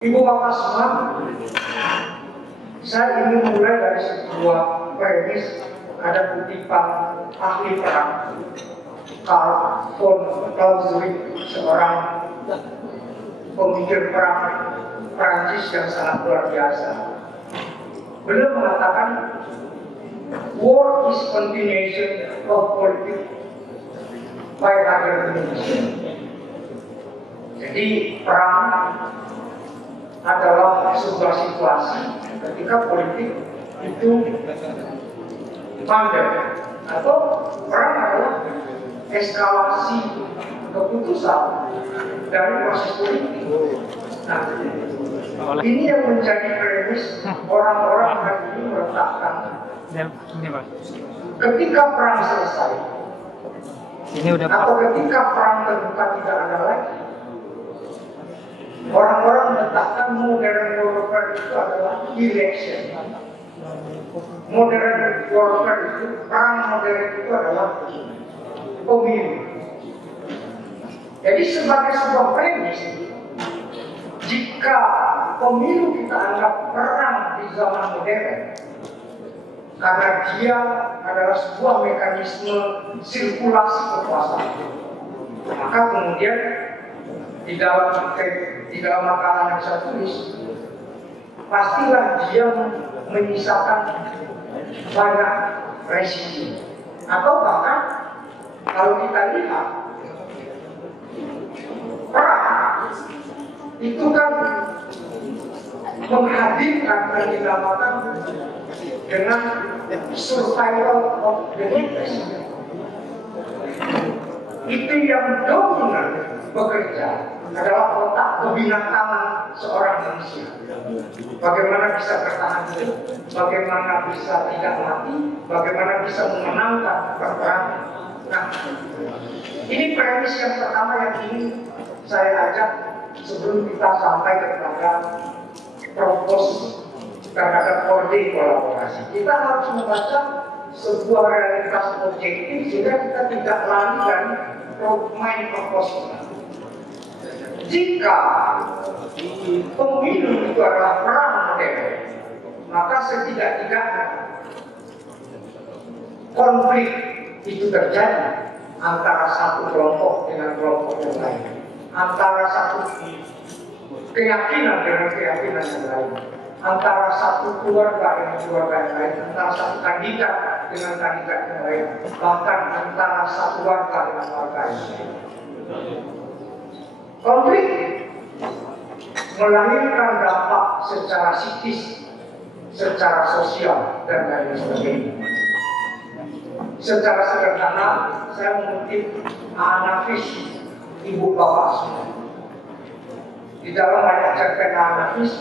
Ibu bapak semua, saya ingin mulai dari sebuah premis. Ada kutipan ahli perang Karl von Clausewitz, seorang pemikir perang Prancis yang sangat luar biasa. Beliau mengatakan, war is continuation of politics by other means. Jadi perang adalah sebuah situasi ketika politik itu pandai, atau perang adalah eskalasi keputusan dari proses politik. Nah, ini yang menjadi premis orang-orang hari ini meletakkan ketika perang selesai atau ketika perang terbuka tidak ada lagi, orang-orang meletakkan modern warfare itu adalah election. Modern warfare itu, perang modern itu adalah pemilu. Jadi sebagai sebuah premis, jika pemilu kita anggap perang di zaman modern, karena dia adalah sebuah mekanisme sirkulasi kekuasaan, maka kemudian di dalam makalah yang saya tulis, pastilah dia menyisakan banyak resiko. Atau bahkan kalau kita lihat, perang itu kan menghadirkan dan dinamakan dengan survival of the fittest. Itu yang dominan bekerja adalah otak kebinatangan seorang manusia. Bagaimana bisa bertahan hidup, bagaimana bisa tidak mati, bagaimana bisa memenangkan peperangan. Nah, ini premis yang pertama yang ingin saya ajak sebelum kita sampai kepada propos terhadap kode kolaborasi. Kita harus membaca sebuah realitas objektif sehingga kita tidak lari dari main proposal. Jika pemilu itu adalah perang modern, maka setidak-tidaknya konflik itu terjadi antara satu kelompok dengan kelompok yang lain, antara satu keyakinan dengan keyakinan yang lain, antara satu keluarga dengan keluarga yang lain, antara satu kandidat dengan kandidat yang lain, bahkan antara satu warga dengan warga yang lain. Konflik melahirkan dampak secara psikis, secara sosial, dan lain sebagainya. Secara sederhana, saya mengutip Anafis, ibu bapak semua. Di dalam banyak cerpen Anafis,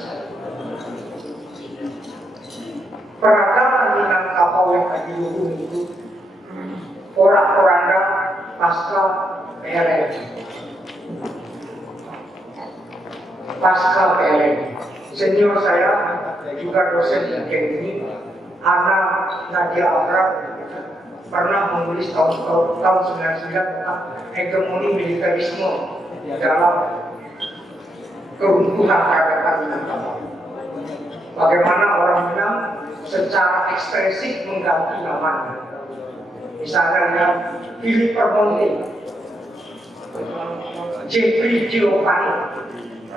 peradaban Minangkabau yang adiluhung itu porak-poranda pasca PLN. Pasca PLN, senior saya juga dosen di ini, Ana Nadia Abrab, pernah menulis tahun 99 tentang hegemoni militerisme dalam keruntuhan peradaban Minangkabau. Bagaimana orang Minang secara ekspresif mengganti namanya. Misalnya dengan Philip Permonte, Jeffrey Giovanni,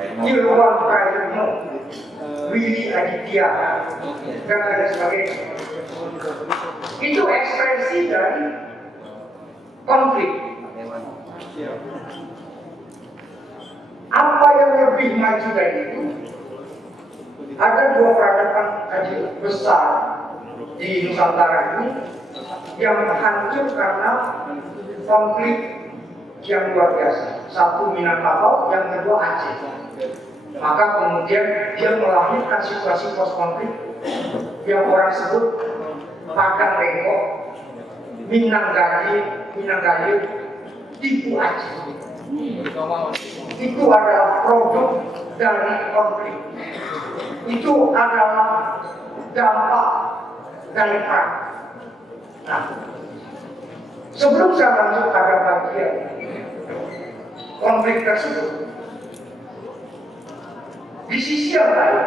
Irwan Prayitno, Willy Aditya, dan lain sebagainya. Itu ekspresi dari konflik. Apa yang lebih maju dari itu? Ada dua peradaban besar di Nusantara ini yang hancur karena konflik yang luar biasa. Satu Minangkabau, yang kedua Aceh. Maka kemudian dia melahirkan situasi pos konflik yang orang sebut Padang Bengkok, Minang Gayo, Tipu Aceh. Itu adalah produk dari konflik. Itu adalah dampak dari perang. Nah, sebelum saya lanjut pada bagian konflik tersebut, Di sisi yang lain,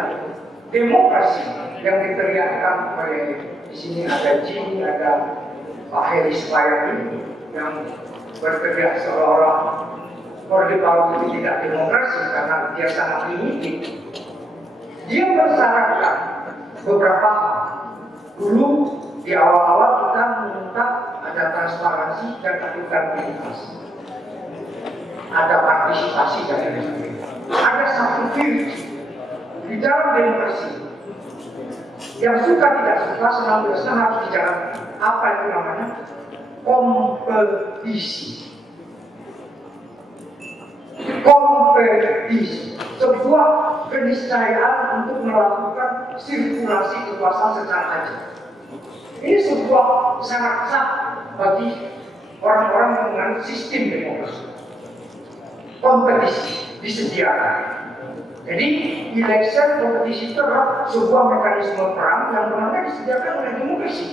demokrasi yang diteriakkan oleh di sini ada Jimmy, ada Pak Heri Supayadi yang berteriak seolah-olah Orde Baru itu tidak demokrasi karena dia sangat limited. Dia bersyaratkan beberapa hal. Dulu di awal-awal kita meminta ada transparansi dan akuntabilitas, ada partisipasi dan lain-lain. Ada satu virus di dalam demokrasi yang suka tidak suka senantiasa harus dijalankan. Apa itu namanya? Kompetisi. Kompetisi, sebuah keniscayaan untuk melakukan sirkulasi kekuasaan secara adil. Ini sebuah syarat sah bagi orang-orang yang menganut sistem demokrasi. Kompetisi disediakan. Jadi election kompetisi itu adalah sebuah mekanisme perang yang benar-benar disediakan oleh demokrasi.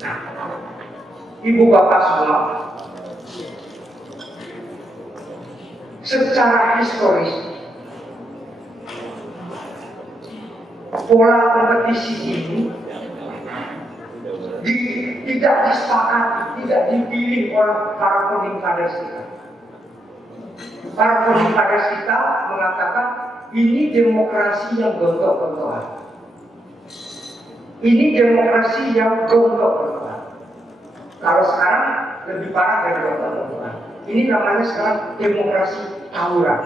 Nah, ibu bapak semua, secara historis pola kompetisi ini tidak disepakati, tidak dipilih oleh para founding fathers kita. Para founding fathers kita mengatakan ini demokrasi yang gontok-gontokan. Ini demokrasi yang gontok-gontokan. Kalau sekarang lebih parah dari gontok-gontokan. Ini namanya sekarang demokrasi tawuran.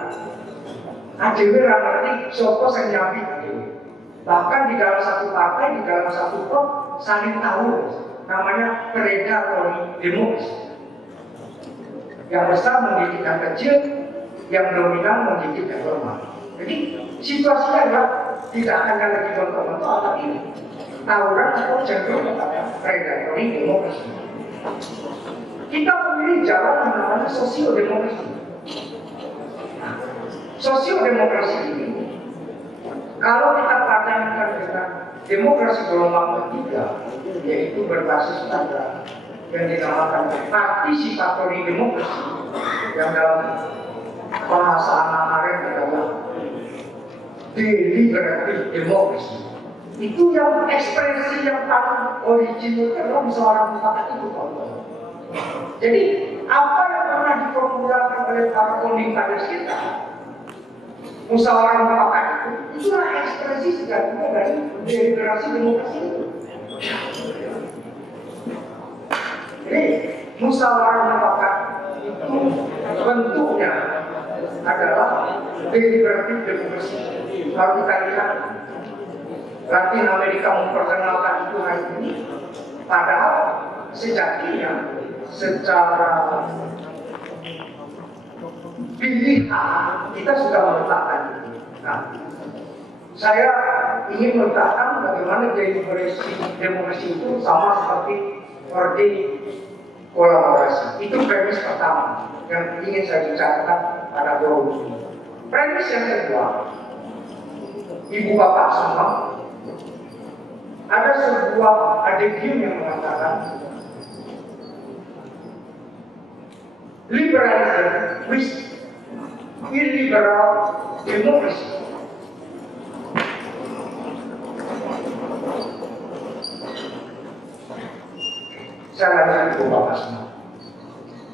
ADW ramai sopo senyabi ADW. Bahkan di dalam satu partai, di dalam satu front saling tawur. Namanya peredaran demokrasi. Yang besar mendidik yang kecil, yang dominan mendidik yang lemah. Jadi situasinya adalah tidak akan lagi gontok-gontok tapi tawuran atau cenderung kepada predatory demokrasi. Kita memilih jalan yang namanya sosiodemokrasi. Nah, sosiodemokrasi ini kalau kita padankan dengan demokrasi gelombang ketiga, yaitu berbasis pada yang dinamakan partisipatory demokrasi, yang dalam bahasa anak Arendt adalah deliberative demokrasi. Itu yang ekspresi yang paling original adalah musyawarah mufakat itu. Jadi apa yang pernah diformulasikan oleh para founding fathers kita, musyawarah mufakat itulah ekspresi sejatinya dari deliberasi demokrasi itu. Jadi musyawarah mufakat itu bentuknya adalah deliberatif demokrasi. Kalau kita lihat Latin Amerika memperkenalkan itu hari ini, padahal sejatinya secara pilihan kita sudah meletakkan. Nah, saya ingin meletakkan bagaimana deliberasi demokrasi itu sama seperti orde kolaborasi. Itu premis pertama yang ingin saya bicarakan pada forum ini. Premis yang kedua, ibu bapak semua, ada sebuah adigium yang mengatakan liberalism with illiberal democracy. Saya lanjutkan ibu bapak semua.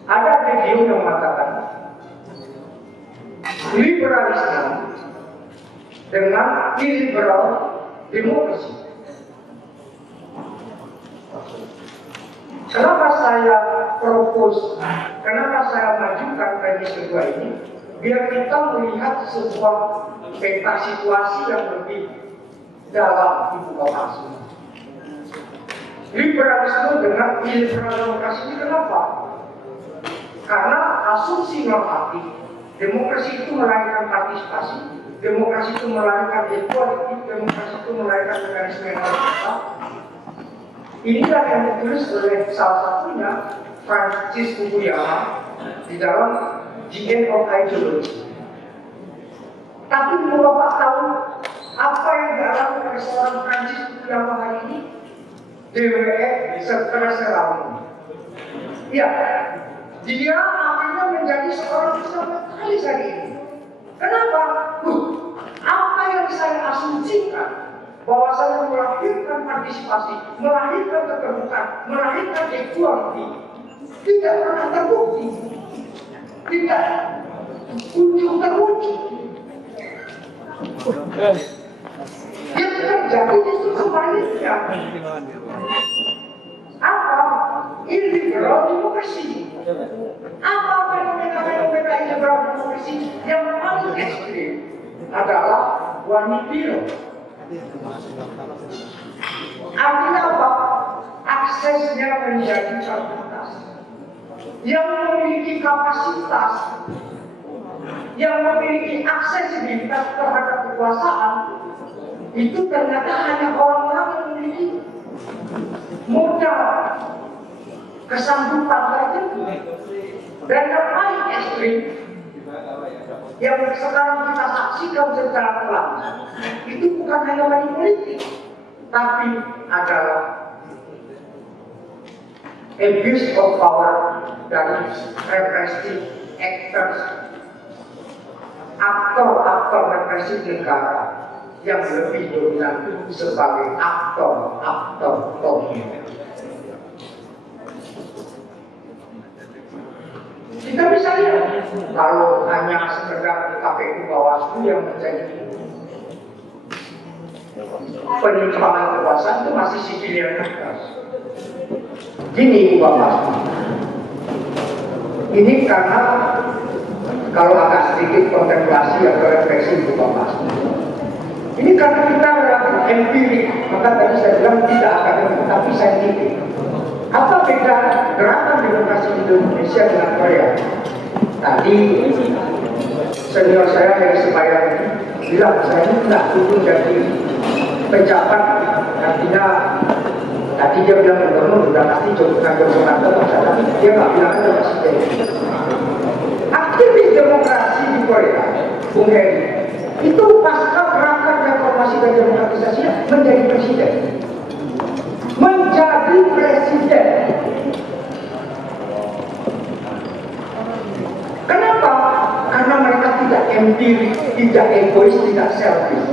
Ada adigium yang mengatakan liberalisme dengan illiberal demokrasi. Kenapa saya propose, kenapa saya majukan premis kedua ini? Biar kita melihat sebuah peta situasi yang lebih dalam ibu bapak semua. Liberalisme dengan illiberal demokrasi ini kenapa? Karena asumsi normatif demokrasi itu melahirkan partisipasi, demokrasi itu melahirkan equality, demokrasi itu melahirkan mekanisme yang terbuka. Inilah yang ditulis oleh salah satunya Francis Fukuyama di dalam The End of Ideology. Tapi Bapak tahu apa yang dialami oleh seorang Francis Fukuyama hari ini? DWF stres selalu. Ya, dia akhirnya menjadi seorang sama sekali hari ini. Kenapa? yang melahirkan partisipasi, melahirkan keterbukaan, melahirkan equality, tidak pernah terbukti, tidak kunjung terwujud. Yang terjadi justru sebaliknya. Apa? Illiberal demokrasi. Apa fenomena-fenomena illiberal demokrasi yang paling ekstrim adalah wanipiro. Artinya apa? Aksesnya menjadi terbatas. Yang memiliki kapasitas, yang memiliki aksesibilitas terhadap kekuasaan, itu ternyata hanya orang-orang yang memiliki modal kesanggupan tertentu. Dan yang paling ekstrim yang sekarang kita saksikan secara terang itu bukan hanya money politik, tapi adalah abuse of power dari represif actors, aktor-aktor represif negara yang lebih dominan sebagai aktor-aktor dominan. Kita bisa lihat kalau hanya sekedar KPU Bawaslu yang menjadi penyimpangan kekuasaan itu masih sibilianitas. Gini Bapak, ini karena kalau agak sedikit kontemplasi atau refleksi Bapak, ini karena kita relatif empirik, maka tadi saya bilang tidak akademik tapi saintifik. Apa beda gerakan demokrasi Indonesia dengan Korea? Tadi senior saya dari Sebaya bilang saya ini tidak dukung jadi pejabat, artinya tadi dia bilang gubernur sudah pasti cukup kantor Soekarno, tapi dia nggak bilang ada presiden. Aktivis demokrasi di Korea, Bung Heri, itu pasca gerakan reformasi dan demokratisasi menjadi presiden. Menjadi presiden. Kenapa? Karena mereka tidak empirik, tidak egois, tidak selfish.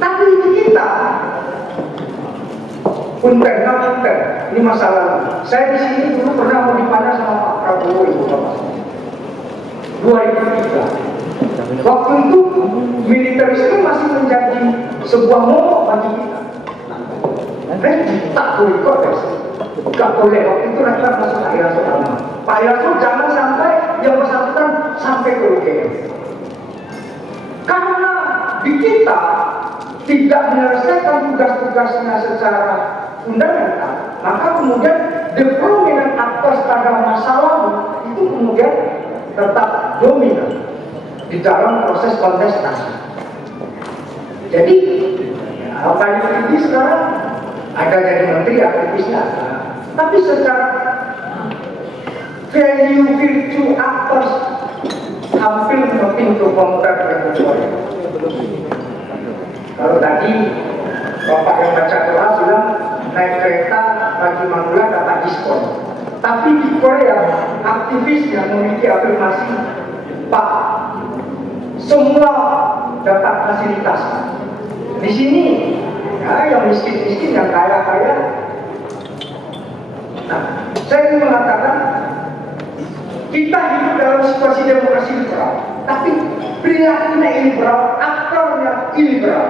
Tapi ini kita punten, ini masalah. Saya di sini dulu pernah mau dipanah sama Pak Prabowo Ibu Bapak. 2003. Waktu itu militerisme masih menjadi sebuah momok bagi kita. Tak boleh kodes, gak boleh. Waktu itu rektor masuk Pak Iraso Tama. Pak Iraso jangan sampai yang bersangkutan sampai ke UGM. Karena di kita tidak menyelesaikan tugas-tugasnya secara fundamental, maka kemudian the prominent actors pada masa lalu itu kemudian tetap dominan di dalam proses kontestasi. Jadi apa yang terjadi sekarang? Ada jadi menteri aktivisnya, tapi secara value virtue actors hampir pintu kontak dengan Korea. Kalau tadi Bapak yang baca kelas bilang naik kereta bagi Manula dapat diskon, tapi di Korea aktivis yang memiliki afirmasi Pak semua dapat fasilitas. Di sini ya, yang miskin-miskin, yang kaya-kaya. Nah, saya ingin mengatakan kita hidup dalam situasi demokrasi liberal, tapi perilakunya illiberal, aktornya illiberal.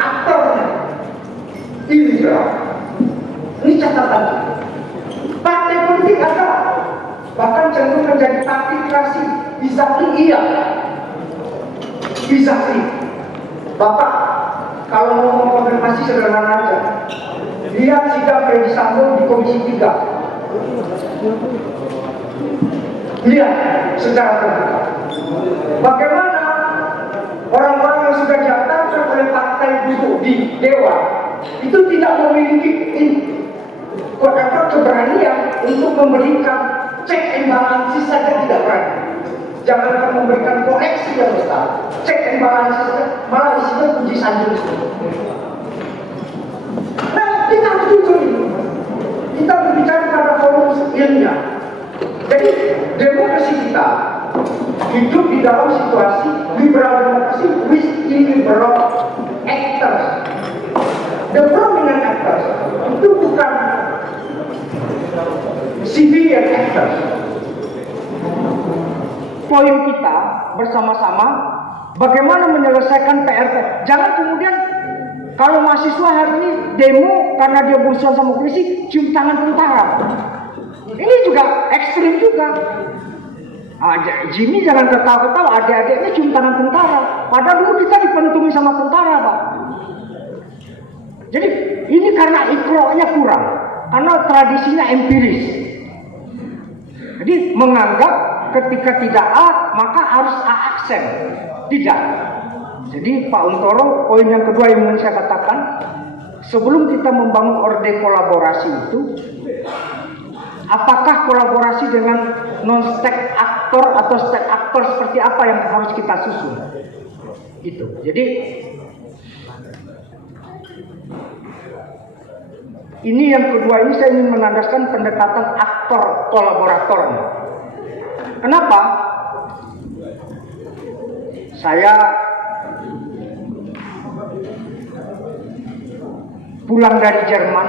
Aktornya illiberal. Ini catatan. Partai politik ada, bahkan cenderung menjadi partikrasi. Bisa iya, bisa sih. Bapak, kalau mau mengkonfirmasi sederhana aja, lihat sidang Freddy Sambo di Komisi 3. Lihat secara terbuka. Bagaimana orang-orang yang sudah diantarkan oleh partai duduk di Dewan itu tidak memiliki keberanian untuk memberikan cek and balances saja tidak berani. Jangan memberikan koreksi yang besar, cek and balances saja, malah isinya puji sanjung. Nah, kita harus jujur itu. Kita berbicara pada forum ilmiah. Jadi demokrasi kita hidup di dalam situasi liberal demokrasi with illiberal civilian actors. Poin kita bersama-sama bagaimana menyelesaikan PR. Jangan kemudian kalau mahasiswa hari ini demo karena dia berusaha sama polisi, cium tangan tentara. Ini juga ekstrim juga. Jimmy jangan ketawa-ketawa, adik-adiknya cium tangan tentara. Padahal dulu kita dipentumi sama tentara, Pak. Jadi ini karena ikro'nya kurang, karena tradisinya empiris. Jadi menganggap ketika tidak A, maka harus A aksen. Tidak. Jadi Pak Untoro, poin yang kedua yang ingin saya katakan, sebelum kita membangun orde kolaborasi itu, apakah kolaborasi dengan non-state aktor atau state aktor seperti apa yang harus kita susun? Itu. Jadi ini yang kedua ini saya ingin menandaskan pendekatan aktor kolaboratornya. Kenapa? Saya pulang dari Jerman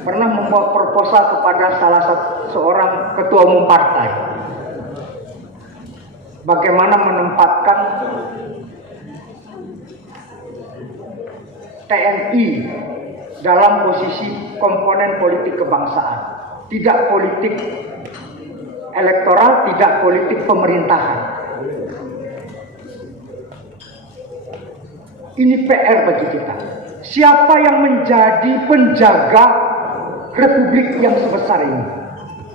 pernah membawa proposal kepada salah seorang ketua umum partai. Bagaimana menempatkan TNI dalam posisi komponen politik kebangsaan, tidak politik elektoral, tidak politik pemerintahan. Ini PR bagi kita. Siapa yang menjadi penjaga republik yang sebesar ini?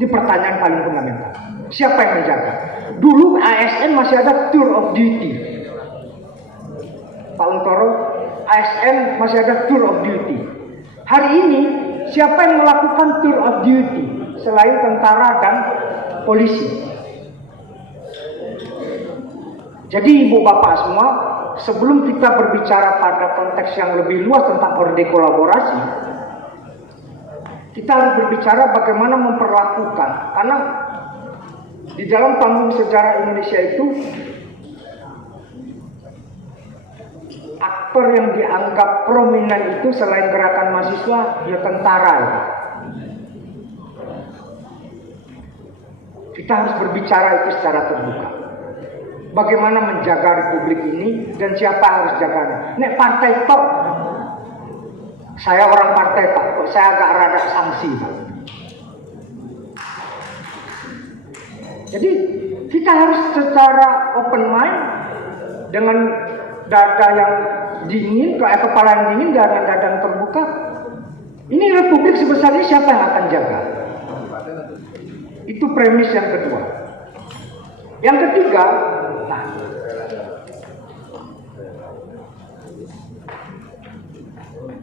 Ini pertanyaan paling fundamental. Siapa yang menjaga? Dulu ASN masih ada tour of duty. Pak Untoro, ASN masih ada tour of duty. Hari ini siapa yang melakukan tour of duty selain tentara dan polisi? Jadi ibu bapak semua, sebelum kita berbicara pada konteks yang lebih luas tentang orde kolaborasi, kita harus berbicara bagaimana memperlakukan, karena di dalam panggung sejarah Indonesia itu aktor yang dianggap prominent itu selain gerakan mahasiswa, ya tentara. Kita harus berbicara itu secara terbuka. Bagaimana menjaga republik ini dan siapa harus jaganya. Nek partai top, saya orang partai Pak, kok saya agak rada sanksi Pak. Jadi kita harus secara open mind dengan dada yang dingin, kepala yang dingin dan dada yang terbuka. Ini republik sebesar ini siapa yang akan jaga? Itu premis yang kedua. Yang ketiga,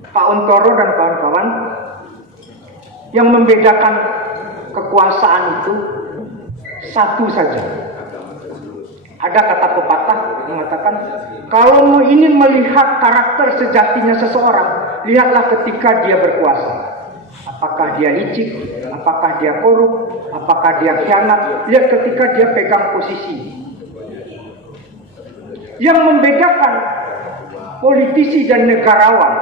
Pak Untoro dan kawan-kawan, yang membedakan kekuasaan itu satu saja. Ada kata pepatah mengatakan, kalau mau ingin melihat karakter sejatinya seseorang, lihatlah ketika dia berkuasa. Apakah dia licik, apakah dia korup, apakah dia khianat, lihat ketika dia pegang posisi. Yang membedakan politisi dan negarawan,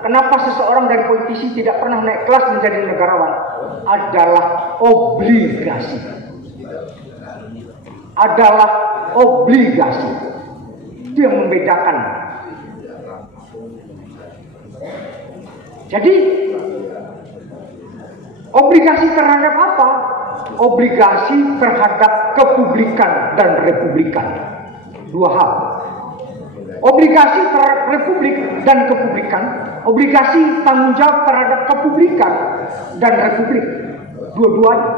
kenapa seseorang dari politisi tidak pernah naik kelas menjadi negarawan, adalah obligasi. Adalah obligasi. Itu yang membedakan. Jadi obligasi terhadap apa? Obligasi terhadap kepublikan dan republikan. Dua hal. Obligasi terhadap republik dan kepublikan, obligasi tanggung jawab terhadap kepublikan dan republik. Dua-duanya.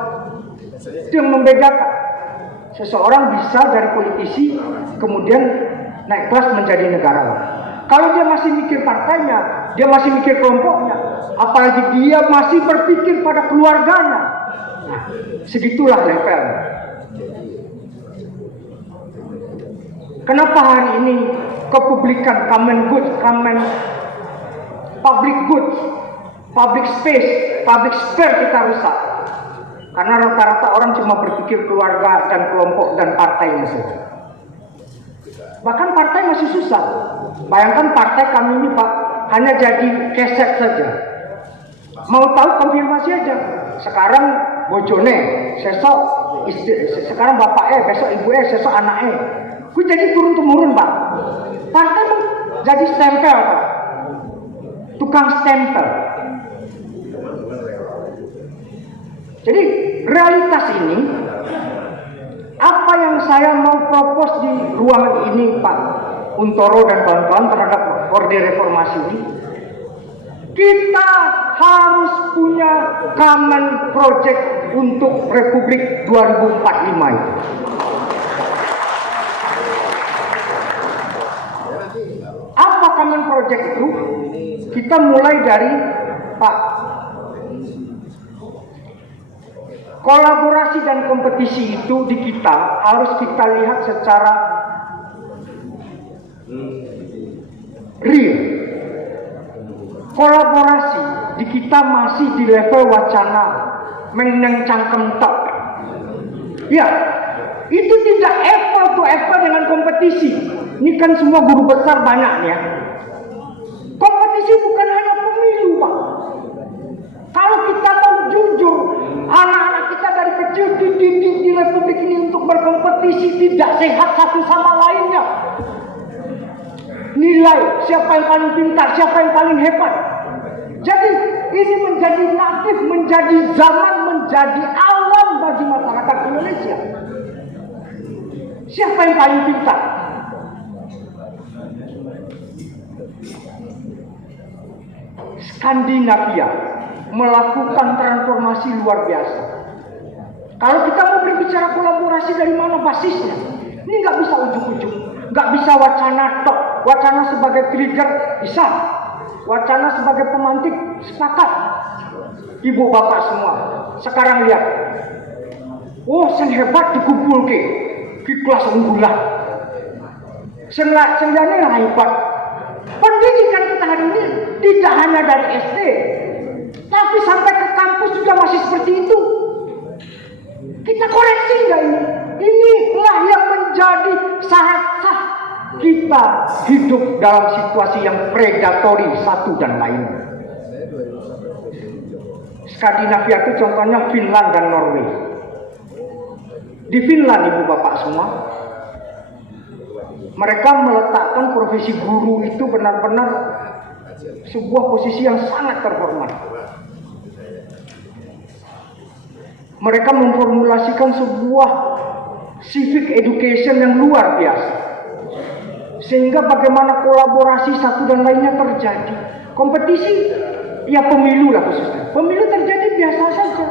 Itu yang membedakan. Seseorang bisa dari politisi kemudian naik kelas menjadi negarawan. Kalau dia masih mikir partainya, dia masih mikir kelompoknya, apalagi dia masih berpikir pada keluarganya. Nah, segitulah levelnya. Kenapa hari ini kepublikan, common good, public good, public space, public sphere kita rusak? Karena rata-rata orang cuma berpikir keluarga dan kelompok dan partainya saja. Bahkan partai masih susah. Bayangkan partai kami ini Pak, hanya jadi keset saja. Mau tahu konfirmasi aja. Sekarang bojone, sesok sekarang bapaknya, besok ibunya, sesok anaknya. Gue jadi turun-temurun Pak. Partai jadi stempel Pak. Tukang stempel. Jadi realitas ini, apa yang saya mau propose di ruangan ini Pak Untoro dan kawan-kawan terhadap Orde Reformasi ini, kita harus punya common project untuk Republik 2045 itu. Apa common project itu? Kita mulai dari Pak, kolaborasi dan kompetisi itu di kita harus kita lihat secara real. Kolaborasi di kita masih di level wacana, meneng cangkem tok. Ya, itu tidak apple to apple dengan kompetisi. Ini kan semua guru besar banyak ya. Kompetisi bukan hanya pemilu Pak. Kalau kita mau jujur, anak-anak kita dari kecil dididik di Republik ini untuk berkompetisi, tidak sehat satu sama lainnya. Nilai siapa yang paling pintar, siapa yang paling hebat. Jadi ini menjadi natif, menjadi zaman, menjadi alam bagi masyarakat Indonesia. Siapa yang paling pintar? Skandinavia melakukan transformasi luar biasa. Kalau kita mau berbicara kolaborasi, dari mana basisnya? Ini nggak bisa ujuk-ujuk, nggak bisa wacana tok. Wacana sebagai trigger bisa, wacana sebagai pemantik sepakat. Ibu bapak semua, sekarang lihat, oh sen hebat dikumpul ke kelas unggulan. Senjanya hebat. Pendidikan kita hari ini tidak hanya dari SD, tapi sampai ke kampus juga masih seperti itu. Kita koreksi nggak ini? Inilah yang menjadi syarat sah kita hidup dalam situasi yang predatori satu dan lain. Skandinavia itu contohnya Finland dan Norway. Di Finland ibu bapak semua, mereka meletakkan profesi guru itu benar-benar sebuah posisi yang sangat terhormat. Mereka memformulasikan sebuah civic education yang luar biasa. Sehingga bagaimana kolaborasi satu dan lainnya terjadi. Kompetisi, ya pemilu lah khususnya. Pemilu terjadi biasa saja.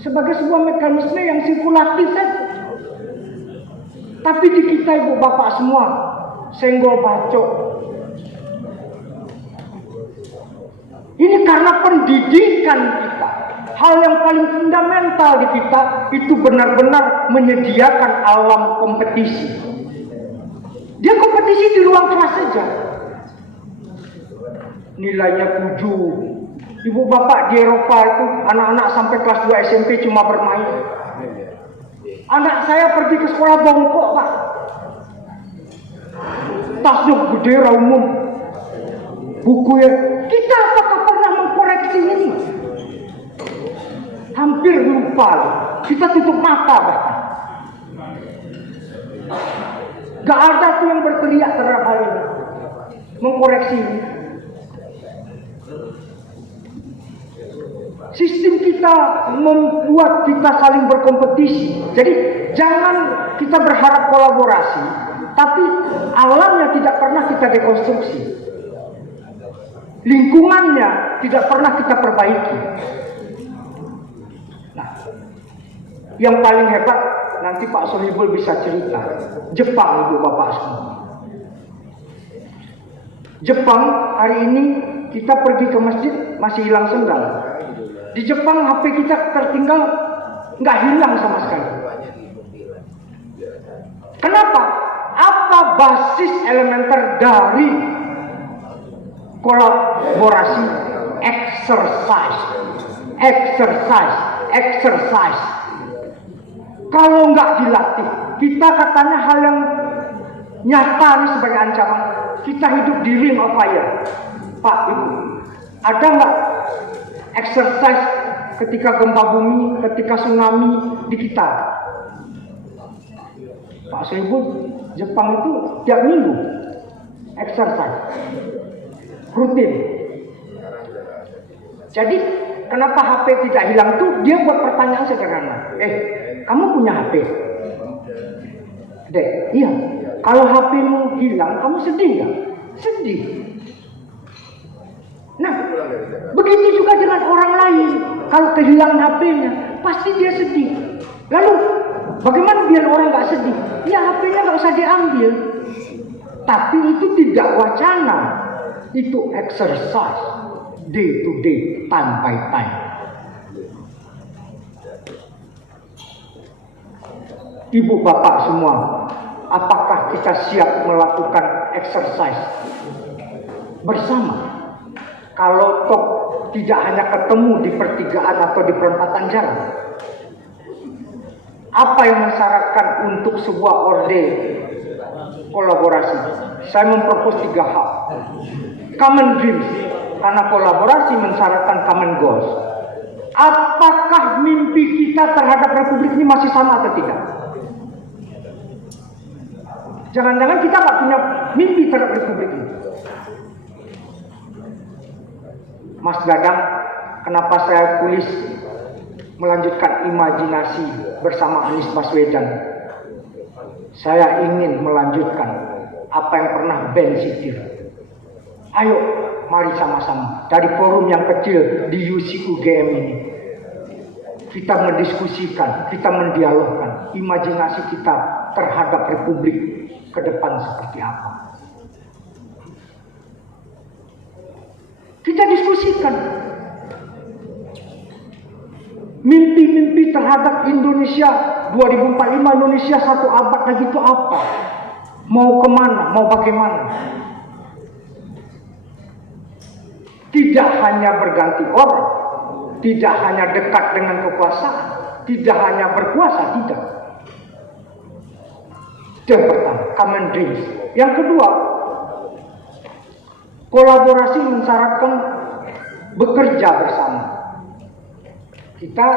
Sebagai sebuah mekanisme yang sirkulatif saja. Tapi di kita ibu bapak semua, senggol bacok. Ini karena pendidikan kita. Hal yang paling fundamental di kita itu benar-benar menyediakan alam kompetisi. Dia kompetisi di ruang kelas saja. Nilainya 7. Ibu bapak di Eropa itu anak-anak sampai kelas 2 SMP cuma bermain. Anak saya pergi ke sekolah bongkok Pak. Tasnya gede umum. Bukunya. Kita apakah pernah mengkoreksi ini? Hampir lupa. Kita tutup mata bahkan. Gak ada tuh yang berteriak terhadap hal ini. Mengkoreksi ini. Sistem kita membuat kita saling berkompetisi. Jadi jangan kita berharap kolaborasi, tapi alamnya tidak pernah kita dekonstruksi. Lingkungannya tidak pernah kita perbaiki. Nah, yang paling hebat nanti Pak Sohibul bisa cerita. Jepang ibu bapak semua. Jepang hari ini kita pergi ke masjid masih hilang sendal. Di Jepang HP kita tertinggal nggak hilang sama sekali. Kenapa? Apa basis elementer dari kolaborasi? Exercise. Kalau nggak dilatih, kita katanya hal yang nyata nih sebagai ancaman. Kita hidup di ring of fire. Pak, Ibu, ada nggak exercise ketika gempa bumi, ketika tsunami di kita. Pak Soebul, Jepang itu tiap minggu exercise rutin. Jadi kenapa HP tidak hilang tuh? Dia buat pertanyaan sederhana. Kamu punya HP? Dek, iya. Kalau HP-mu hilang, kamu sedih nggak? Sedih. Nah, begitu juga dengan orang lain. Kalau kehilangan HP-nya, pasti dia sedih. Lalu, bagaimana biar orang nggak sedih? Ya, HP-nya nggak usah diambil. Tapi itu tidak wacana. Itu exercise. Day to day, time by time. Ibu bapak semua, apakah kita siap melakukan exercise bersama? Kalau toh tidak hanya ketemu di pertigaan atau di perempatan jalan. Apa yang mensyaratkan untuk sebuah orde kolaborasi? Saya mempropos 3 hal. Common dreams, karena kolaborasi mensyaratkan common goals. Apakah mimpi kita terhadap republik ini masih sama atau tidak? Jangan-jangan kita nggak punya mimpi terhadap republik ini. Mas Dadang, kenapa saya tulis melanjutkan imajinasi bersama Anies Baswedan? Saya ingin melanjutkan apa yang pernah Ben Sitir. Ayo, mari sama-sama dari forum yang kecil di UCUGM ini. Kita mendiskusikan, kita mendialogkan imajinasi kita terhadap republik ke depan seperti apa. Kita diskusikan mimpi-mimpi terhadap Indonesia 2045, Indonesia 1 abad lagi itu apa? Mau kemana? Mau bagaimana? Tidak hanya berganti orang, tidak hanya dekat dengan kekuasaan, tidak hanya berkuasa, tidak. Itu yang pertama, common dreams. Yang kedua, kolaborasi mensyaratkan bekerja bersama. Kita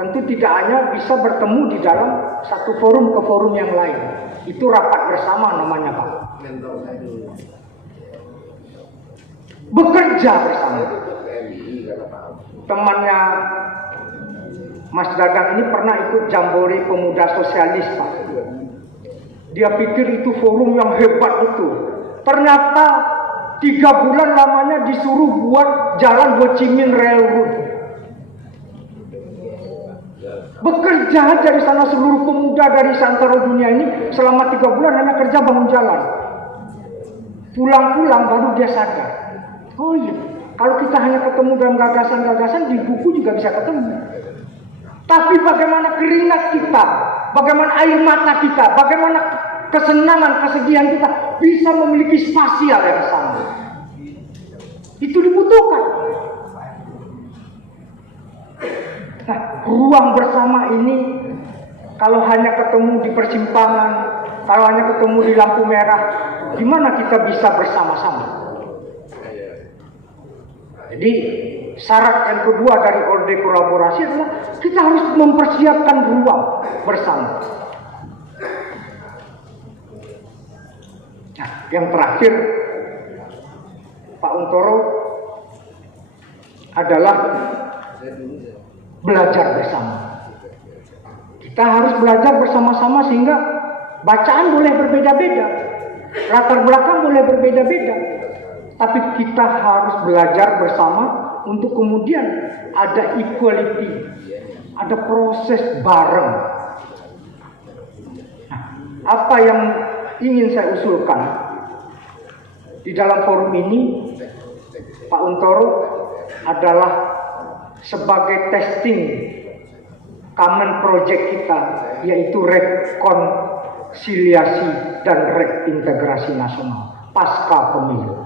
tentu tidak hanya bisa bertemu di dalam satu forum ke forum yang lain. Itu rapat bersama namanya, Pak. Bekerja bersama. Temannya Mas Dadang ini pernah ikut Jambore Pemuda Sosialis, Pak. Dia pikir itu forum yang hebat itu. Ternyata 3 bulan lamanya disuruh buat jalan Ho Chi Minh Railroad. Bekerja dari sana seluruh pemuda dari seantero dunia ini selama 3 bulan hanya kerja bangun jalan. Pulang-pulang baru dia sadar. Oh iya, kalau kita hanya ketemu dalam gagasan-gagasan, di buku juga bisa ketemu. Tapi bagaimana keringat kita, bagaimana air mata kita, bagaimana kesenangan, kesedihan kita bisa memiliki spasial yang sama. Itu dibutuhkan. Nah, ruang bersama ini kalau hanya ketemu di persimpangan, kalau hanya ketemu di lampu merah, gimana kita bisa bersama-sama? Jadi syarat yang kedua dari orde kolaborasi adalah kita harus mempersiapkan ruang bersama. Nah, yang terakhir Pak Untoro adalah belajar bersama. Kita harus belajar bersama-sama sehingga bacaan boleh berbeda-beda, latar belakang boleh berbeda-beda, tapi kita harus belajar bersama untuk kemudian ada equality, ada proses bareng. Nah, apa yang ingin saya usulkan di dalam forum ini, Pak Untoro adalah sebagai testing common project kita, yaitu rekonsiliasi dan reintegrasi nasional pasca pemilu.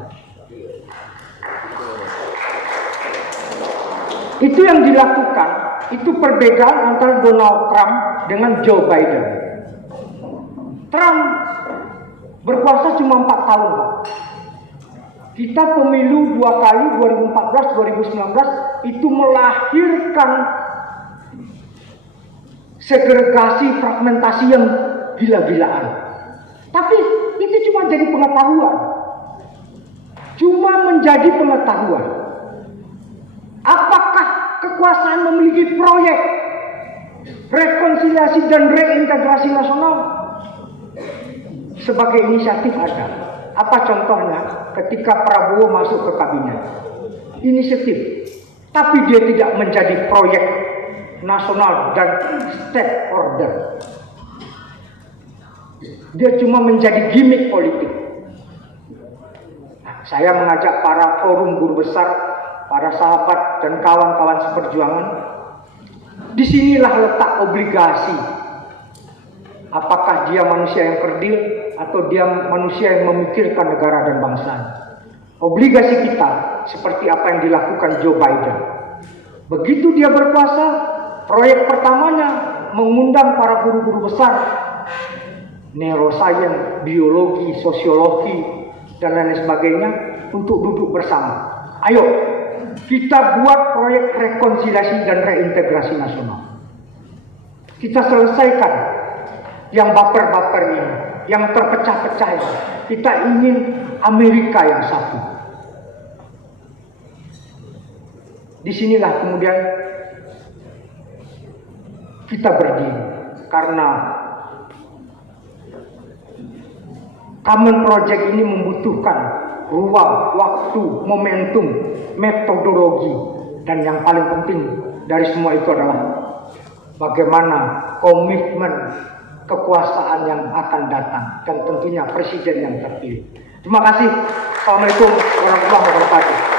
Itu yang dilakukan, itu perbedaan antara Donald Trump dengan Joe Biden. Trump berkuasa cuma 4 tahun, Pak. Kita pemilu 2 kali, 2014, 2019, itu melahirkan segregasi, fragmentasi yang gila-gilaan. Tapi itu cuma jadi pengetahuan. Cuma menjadi pengetahuan. Apakah kekuasaan memiliki proyek rekonsiliasi dan reintegrasi nasional? Sebagai inisiatif ada. Apa contohnya? Ketika Prabowo masuk ke kabinet. Inisiatif. Tapi dia tidak menjadi proyek nasional dan stakeholder. Dia cuma menjadi gimmick politik. Saya mengajak para forum guru besar, para sahabat dan kawan-kawan seperjuangan. Disinilah letak obligasi. Apakah dia manusia yang kerdil atau dia manusia yang memikirkan negara dan bangsa? Obligasi kita seperti apa yang dilakukan Joe Biden. Begitu dia berkuasa, proyek pertamanya mengundang para guru-guru besar neuroscience, biologi, sosiologi, dan lain sebagainya untuk duduk bersama. Ayo, kita buat proyek rekonsiliasi dan reintegrasi nasional. Kita selesaikan yang baper-baper ini, yang terpecah-pecah ini. Kita ingin Amerika yang satu. Disinilah kemudian kita berdiri, karena Common Project ini membutuhkan ruang, waktu, momentum, metodologi, dan yang paling penting dari semua itu adalah bagaimana komitmen kekuasaan yang akan datang dan tentunya presiden yang terpilih. Terima kasih. Assalamualaikum warahmatullahi wabarakatuh.